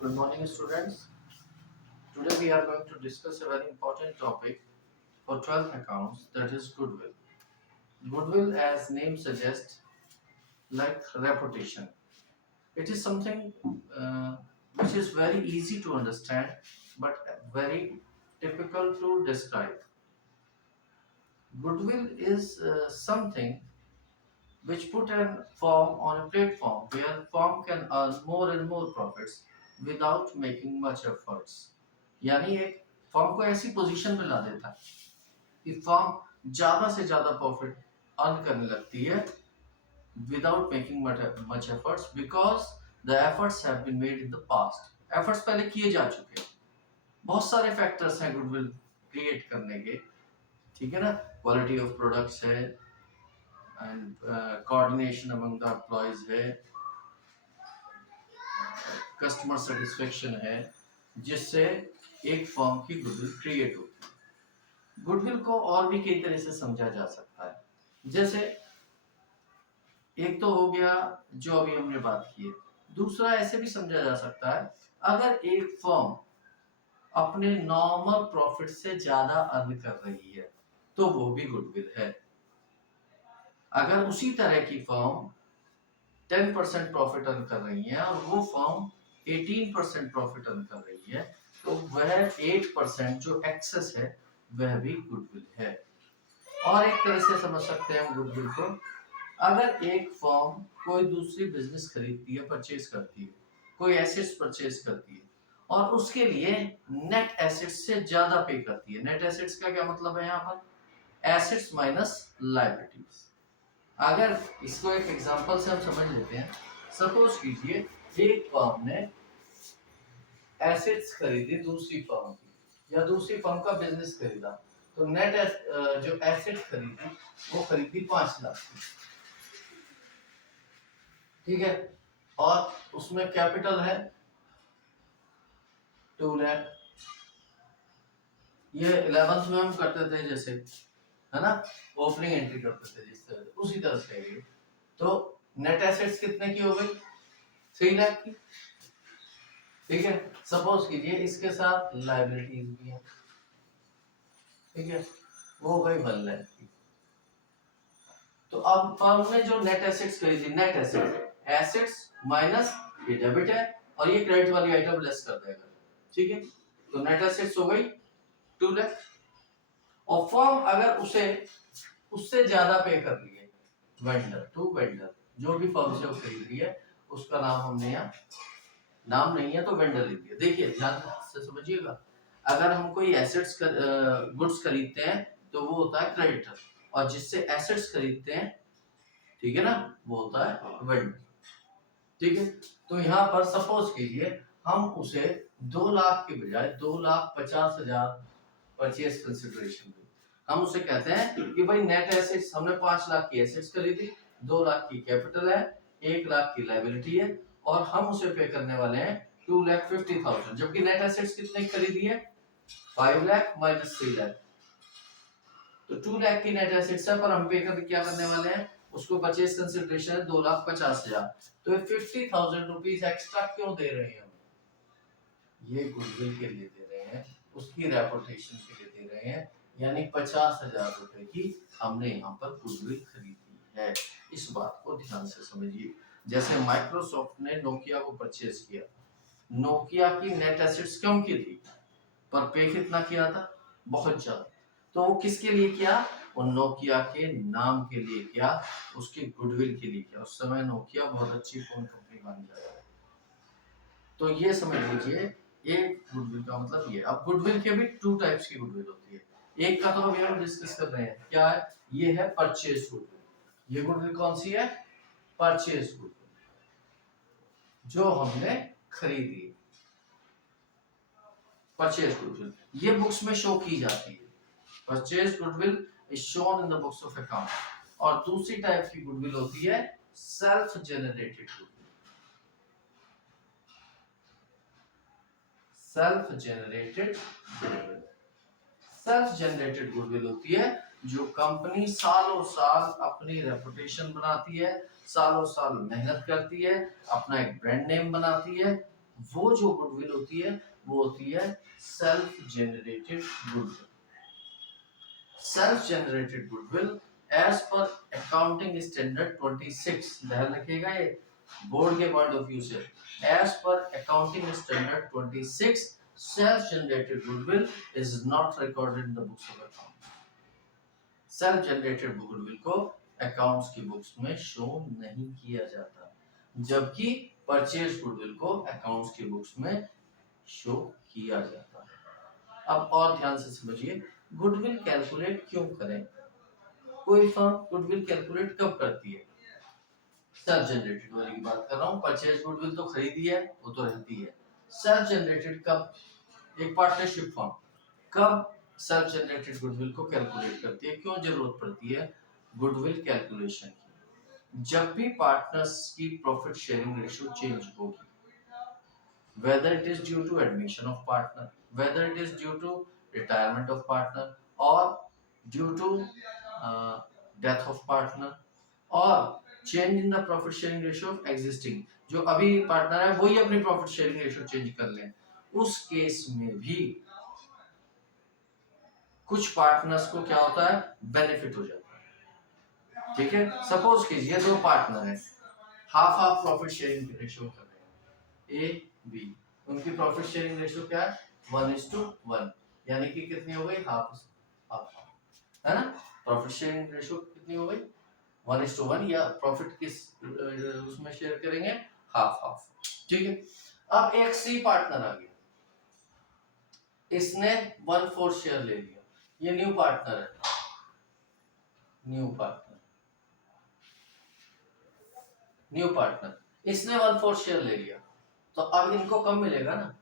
Good morning, students. Today we are going to discuss a very important topic for 12th accounts, that is goodwill. Goodwill, as name suggests, like reputation. It is something which is very easy to understand but very difficult to describe. Goodwill is something which put a firm on a platform where firm can earn more and more profits without making much efforts. यानी एक firm को ऐसी position में ला देता है कि firm ज्यादा से ज्यादा प्रॉफिट अर्न करने लगती है without making much efforts because the efforts have been made in the past. Efforts पहले किए जा चुके हैं। बहुत सारे फैक्टर्स हैं गुडविल क्रिएट करने के, ठीक है ना। क्वालिटी ऑफ प्रोडक्ट्स है and coordination among the employees है, कस्टमर सेटिस्फेक्शन है, जिससे एक फर्म की गुडविल क्रिएट होती है। गुडविल को और भी कई तरह से समझा जा सकता है। जैसे एक तो हो गया जो अभी हमने बात की है, दूसरा ऐसे भी समझा जा सकता है अगर एक फर्म अपने नॉर्मल प्रॉफिट से ज्यादा अर्न कर रही है तो वो भी गुडविल है। अगर उसी तरह की फर्म 10% प्रॉफिट अर्न कर रही है और वो फर्म 18% प्रॉफिट अर्न कर रही है तो वह 8% जो एक्सेस है वह भी गुडविल है। और एक तरह से समझ सकते हैं हम गुडविल को, अगर एक फर्म कोई दूसरी बिजनेस खरीदती है, परचेज करती है, कोई एसेट्स परचेज करती है और उसके लिए नेट एसेट्स से ज्यादा पे करती है। नेट एसेट्स का क्या मतलब है यहाँ पर? Assets minus liabilities. अगर इसको एक एग्जांपल से हम समझ लेते हैं, सपोज कीजिए एक फर्म ने एसेट्स खरीदी दूसरी फर्म की या दूसरी फर्म का बिजनेस खरीदा, तो नेट जो एसेट खरीदी वो खरीदी 5 लाख की, ठीक है, और उसमें कैपिटल है 2 लाख। ये 11th में हम करते थे जैसे, है ना, ओपनिंग एंट्री करते थे जिस तरह, उसी तरह से है। तो नेट एसेट्स कितने की हो गई? 3 लाख की, ठीक है। सपोज कीजिए इसके साथ लायबिलिटीज भी है, ठीक है, वो हो गई 1 लाख की। तो अब फर्म ने जो नेट एसेट्स खरीदी, नेट एसेट्स माइनस ये डेबिट है और ये क्रेडिट वाली आइटम लेस कर देगा, ठीक है। तो नेट एसेट्स हो गई 2 लाख। और फर्म अगर उसे उससे ज्यादा पे कर रही है, वेंडर टू वेंडर, जो भी फर्म से वो खरीद रही है उसका नाम हमने यहाँ, नाम नहीं है तो वेंडर लिख दिया। देखिए ध्यान से समझिएगा, अगर हम कोई एसेट्स गुड्स खरीदते हैं तो वो होता है क्रेडिटर, और जिससे एसेट्स खरीदते हैं, ठीक है ना, वो होता है वेंडर, ठीक है। तो यहाँ पर सपोज कीजिए हम उसे 2 लाख के बजाय 2,50,000 परचेज कंसिडरेशन, हम उसे कहते हैं कि भाई नेट एसेट्स, हमने 5 लाख की एसेट्स खरीदी, 2 लाख की कैपिटल है, 1 लाख की लायबिलिटी है और हम उसे पे करने वाले हैं 2,50,000, जबकि नेट एसेट्स कितने खरीदी है? 5 लाख माइनस 3 लाख, तो 2 लाख की नेट एसेट्स है पर हम पे कर क्या करने वाले हैं, उसको परचेज कंसिडरेशन है 2,50,000। तो ये 50,000 रुपीज एक्स्ट्रा क्यों दे रहे हैं हम? ये गुडविल के लिए दे रहे हैं, उसकी रेपुटेशन के लिए दे रहे हैं, यानी 50,000 रुपए की हमने यहाँ पर गुडविल खरीदी है। इस बात को ध्यान से समझिए। जैसे माइक्रोसॉफ्ट ने नोकिया को परचेज किया, नोकिया की नेट एसेट्स कम की थी पर पे कितना किया था? बहुत ज्यादा। तो वो किसके लिए किया? वो नोकिया के नाम के लिए किया, उसके गुडविल के लिए किया। उस समय नोकिया बहुत अच्छी फोन कंपनी बन जाए। तो ये समझ लीजिए एक गुडविल का मतलब ये। अब गुडविल के भी 2 टाइप्स की गुडविल होती है। एक का तो अभी हम डिस्कस कर रहे हैं, क्या है? ये है परचेज गुडविल। ये गुडविल कौन सी है? परचेज गुडविल, जो हमने खरीदी। परचेज गुडविल ये बुक्स में शो की जाती है। Purchase goodwill is shown in the books of account. और दूसरी टाइप की गुडविल होती है self generated goodwill. Self generated goodwill, self generated goodwill होती है जो कंपनी सालों साल अपनी रेपुटेशन बनाती है, सालों साल मेहनत करती है, अपना एक ब्रांड नेम बनाती है, वो जो गुडविल होती है वो होती है self generated goodwill. Self generated goodwill as per accounting standard 26, ध्यान रखिएगा ये बोर्ड के पॉइंट ऑफ व्यू से, as per accounting standard 26 self generated goodwill is not recorded in the books of account. Self generated goodwill को accounts की books में show नहीं किया जाता, जबकि परचेज गुडविल को अकाउंट्स की बुक्स में शो किया जाता है। अब और ध्यान से समझिए, गुडविल कैलकुलेट क्यों करें? कोई फर्म गुडविल कैलकुलेट कब करती है? सेल्फ जनरेटेड वाली की बात कर रहा हूँ। परचेज गुडविल तो खरीदी है, वो तो रहती है। सेल्फ जनरेटेड कब? एक पार्टनरशिप फर्म कब सेल्फ जनरेटेड गुडविल को कैलकुलेट करती है? क्यों जरूरत पड़ती है गुडविल कैलकुलेशन की? जब भी पार्टनर्स की प्रॉफिट शेयरिंग रेशियो चेंज होगी, whether it is due to admission of partner, whether it is due to retirement of partner, or due to death of partner, or change in the profit sharing ratio of existing, जो अभी partner है वही अपनी profit sharing ratio change कर लें, उस case में भी कुछ पार्टनर्स को क्या होता है? बेनिफिट हो जाता है। ठीक है, सपोज कीजिए दो पार्टनर हैं, half half profit sharing ratio कर रहे हैं, ए बी, उनकी प्रॉफिट शेयरिंग रेशियो क्या है? 1:1, यानी कि कितनी हो गई? हाफ हाफ, है ना? प्रॉफिट शेयरिंग रेशियो कितनी हो गई? 1:1, या प्रॉफिट किस उसमें शेयर करेंगे? Half half. ठीक है, अब एक सी पार्टनर आ गया, इसने 1/4 शेयर ले लिया, ये न्यू पार्टनर है, न्यू पार्टनर इसने 1/4 शेयर ले लिया, तो अब इनको कम मिलेगा ना,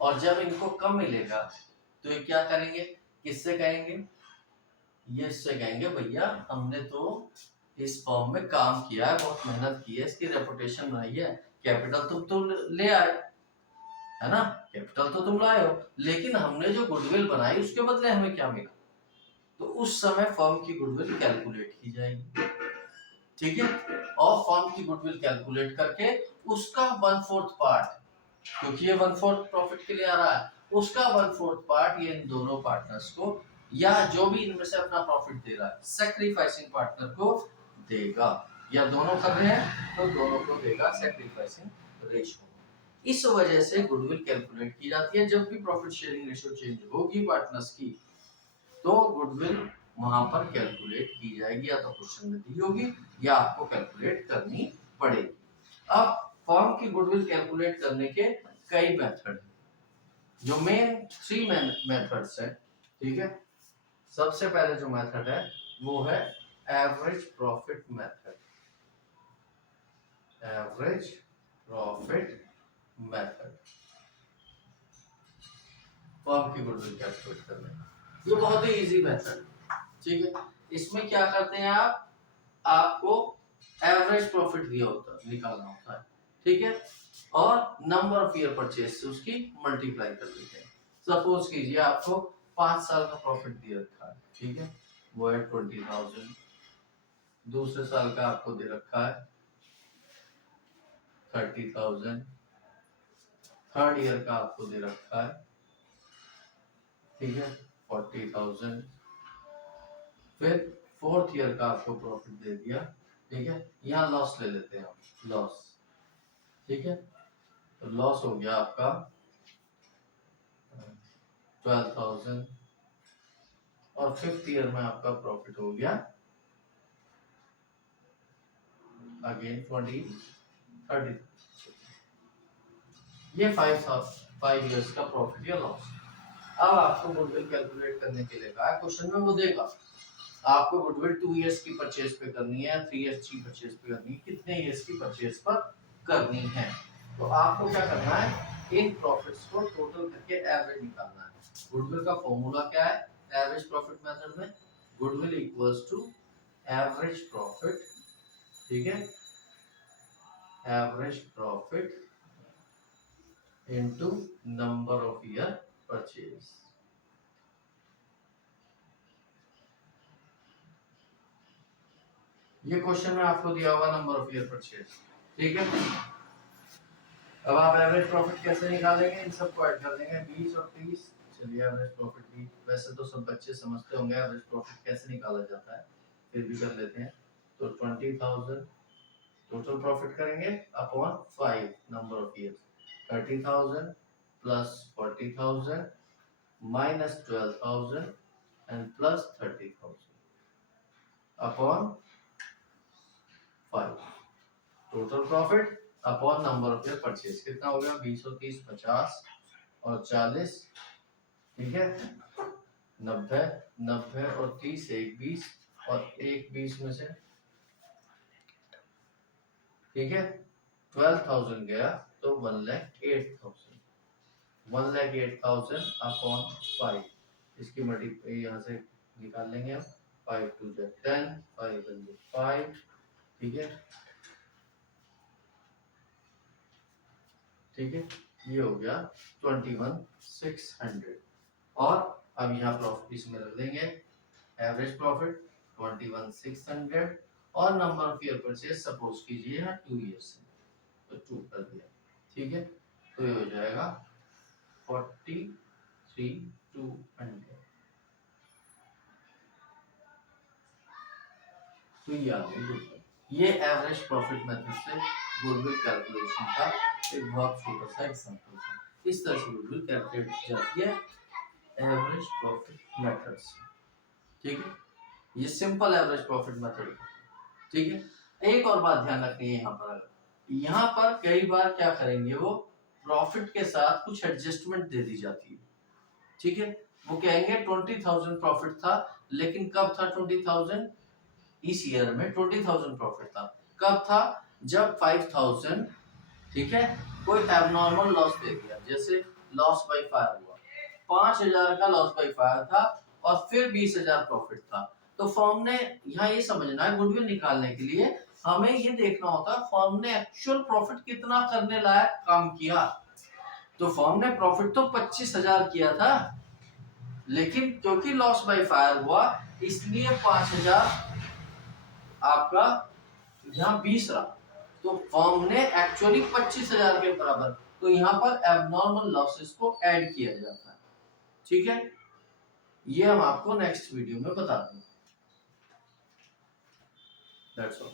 और जब इनको कम मिलेगा तो ये क्या करेंगे? किससे कहेंगे? ये इससे कहेंगे भैया हमने तो इस फर्म में काम किया है, बहुत मेहनत की है, इसकी रेपुटेशन बनाई है, कैपिटल तुम ले आए, है ना? कैपिटल तो तुम लाए हो, लेकिन हमने जो गुडविल बनाई उसके बदले हमें क्या मिला? तो उस समय फर्म की गुडविल कैलकुलेट की जाएगी। ठीक है, और फर्म की गुडविल कैलकुलेट करके उसका 1/4 पार्ट, क्योंकि ये 1/4 प्रॉफिट के लिए आ रहा है, उसका 1/4 पार्ट ये इन दोनों पार्टनर्स को, या जो भी इनमें से अपना प्रॉफिट दे रहा है, सैक्रिफाइसिंग पार्टनर को देगा, या दोनों कर रहे हैं तो दोनों को देगा सैक्रिफाइसिंग रेशियो। इस वजह से गुडविल कैलकुलेट की जाती है। जब भी प्रॉफिट शेयरिंग रेशियो चेंज होगी पार्टनर्स की, तो गुडविल वहां पर कैलकुलेट की जाएगी, या तो क्वेश्चन में दी होगी या आपको कैलकुलेट करनी पड़ेगी। अब फर्म की गुडविल कैलकुलेट करने के कई मेथड हैं, जो मेन 3 मेथड्स हैं। ठीक है, सबसे पहले जो मेथड है वो है average profit method. Average profit method firm की गुडविल कैलकुलेट करने, ये बहुत ही इजी मेथड। ठीक है, इसमें क्या करते हैं आप, आपको एवरेज प्रॉफिट दिया होता है, निकालना होता है। ठीक है, और नंबर ऑफ ईयर परचेज से उसकी मल्टीप्लाई कर देते हैं। सपोज कीजिए आपको 5 साल का प्रॉफिट दे रखा है, ठीक है, वो है 20,000। दूसरे साल का आपको दे रखा है 30,000। थर्ड ईयर का आपको दे रखा है, ठीक है, 40,000। फिर फोर्थ ईयर का आपको प्रॉफिट दे दिया, ठीक है। यहाँ लॉस ले लेते हैं हम, लॉस, ठीक है, तो लॉस हो गया आपका 12,000, और फिफ्थ ईयर में आपका प्रॉफिट हो गया अगेन 20-30। ये 5 इयर्स का प्रॉफिट या लॉस। अब आपको गुडविल कैलकुलेट करने के लिए कहा है, क्वेश्चन में वो देगा आपको गुडविल 2 इयर्स की परचेज पे करनी है, 3 इयर्स की परचेज पे करनी है, कितने इयर्स की परचेज पर करनी है। तो आपको क्या करना है, इन प्रॉफिट्स को टोटल करके एवरेज निकालना है। गुडविल का फॉर्मूला क्या है एवरेज प्रॉफिट मेथड में? Goodwill equals to average profit, ठीक है, average profit into number of year purchase. ये क्वेश्चन में आपको दिया होगा नंबर ऑफ ईयर परचेज, ठीक है। अब आप एवरेज प्रॉफिट कैसे निकालेंगे, इन सबको ऐड कर देंगे 20 और 30। चलिए एवरेज प्रॉफिट भी वैसे तो सब बच्चे समझते होंगे एवरेज प्रॉफिट कैसे निकाला जाता है, फिर भी कर लेते हैं। तो 20,000 टोटल प्रॉफिट करेंगे upon 5 number of years, 30,000 plus 40,000 minus 12,000 and plus 30,000 upon 5 total profit upon number of year purchase. कितना हो गया, 20 और 30 50 और 40, ठीक है 90, 90 और 30 एक 20 और एक 20 में से, ठीक है 12,000 गया तो 1,08,000, 1,08,000 अपॉन 5, इसकी मल्टीप्लाई यहाँ से निकाल लेंगे हम, 5 2 10, 5 5, ठीक है ठीक है, ये हो गया 21,600। और अब यहाँ प्रॉफिट इसमें रख देंगे, एवरेज प्रॉफिट 21,600 और number of year purchase suppose कीजिए 2 ईयर्स से, तो 2 कर दिया, ठीक है तो ये हो जाएगा 43,200। तो ये आ गई गुडविल। ये एवरेज प्रॉफिट मेथड से गुडविल कैलकुलेशन का एक बहुत छोटा सा एग्जांपल था। इस तरह से गुडविल कैलकुलेट की जाती है एवरेज प्रॉफिट मेथड से, ठीक है ये सिंपल एवरेज प्रॉफिट मेथड, ठीक है। एक और बात ध्यान रखनी है यहाँ पर, अगर यहाँ पर कई बार क्या करेंगे वो प्रॉफिट के साथ कुछ एडजस्टमेंट दे दी जाती है, ठीक है वो कहेंगे 20,000 प्रॉफिट था, लेकिन कब था 20,000, इस ईयर में 20,000 प्रॉफिट था, कब था जब 5,000, ठीक है कोई एबनॉर्मल लॉस दे दिया, जैसे लॉस बाय फायर हुआ, 5,000 का लॉस बाय फायर था और फिर 20,000 प्रॉफिट था। तो फर्म ने यहाँ ये समझना है गुडविल निकालने के लिए हमें ये देखना होता है फर्म ने एक्चुअल प्रॉफिट कितना करने लायक काम किया। तो फर्म ने प्रॉफिट तो 25,000 किया था, लेकिन क्योंकि लॉस बाय फायर हुआ इसलिए 5,000 आपका यहाँ 20 रहा, तो फर्म ने एक्चुअली 25,000 के बराबर, तो यहाँ पर एबनॉर्मल लॉसेस को ऐड किया जाता है, ठीक है ये हम आपको नेक्स्ट वीडियो में बता देंगे। That's all.